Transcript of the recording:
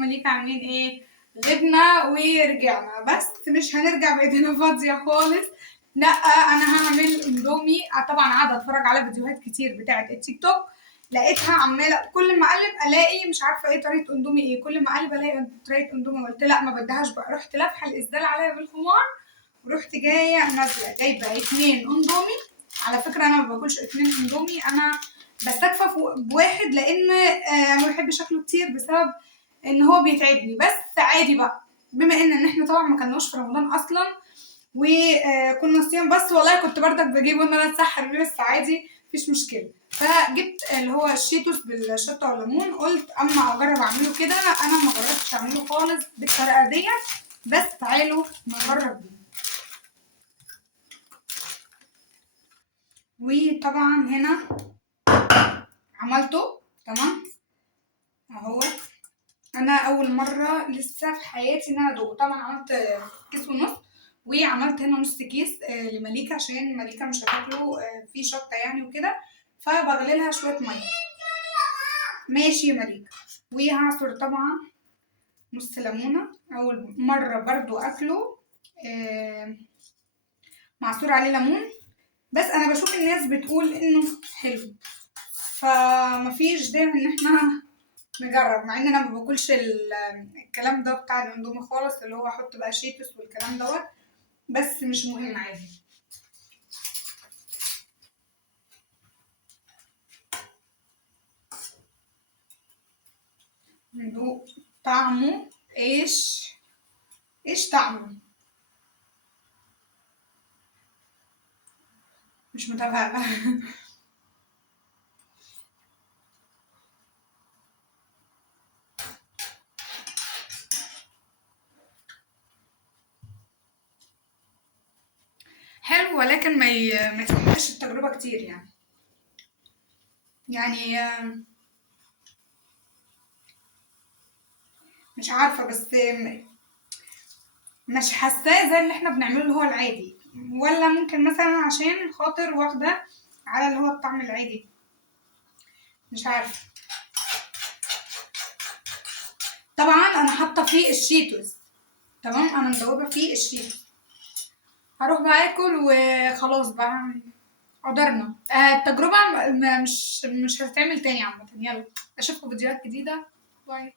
مليك عاملين ايه؟ غبنا ورجعنا، بس مش هنرجع بايدينا فاضية خالص. لا، انا هعمل اندومي. طبعا قاعدة اتفرج على فيديوهات كتير بتاعة التيك توك، لقيتها عمالة كل ما اقلب الاقي مش عارفة ايه طريقة اندومي ايه، كل ما اقلب الاقي طريقة اندومي. قلت لا ما بديهاش بقى، رحت لافحة الاسدال عليا بالخمار ورحت جاية نازلة جايبة 2 اندومي. على فكرة انا ما باكلش 2 اندومي، انا بستكفى بواحد لان ما بحبش شكله كتير بسبب ان هو بيتعبني. بس عادي بقى، بما ان احنا طبعا ما كناش في رمضان اصلا وكنا صيام، بس والله كنت بردك بجيبه ان انا اتسحر بيه، بس عادي مفيش مشكله. فجبت اللي هو الشيتوس بالشطه والليمون، قلت اما اجرب اعمله كده. انا ما جربتش اعمله خالص بالطريقه ديت، بس تعالوا نجرب بيه. وطبعا هنا عملته تمام اهو. انا اول مره لسه في حياتي ان انا ادوق. طبعا عملت كيس ونص، وعملت هنا نص كيس لمليكه عشان مليكه مش هتاكله فيه شطه يعني وكده، فبغلي لها شويه ميه. ماشي يا مليكه. وهعصر طبعا نص ليمونه، اول مره برضو اكله معصور عليه ليمون. بس انا بشوف الناس بتقول انه حلو، فمفيش داعي ان احنا نجرب، مع ان انا ما باكلش الكلام ده بتاع الاندومي خالص، اللي هو احط بقى شيتوس والكلام دوت، بس مش مهم عادي. ندوق طعمه. ايش طعمه؟ مش متابعة. حلو، ولكن ما يستحقش التجربة كتير يعني مش عارفة، بس مش حاساه زي اللي احنا بنعمله اللي هو العادي، ولا ممكن مثلا عشان خاطر واخدة على اللي هو الطعم العادي، مش عارفة. طبعا انا حاطة فيه الشيتوس، تمام، انا مدوبة فيه الشيتوس. هروح بقى اكل وخلاص بقى، قدرنا. التجربة مش هتتعمل تاني عامة. يلا اشوفكم فيديوهات جديدة. باي.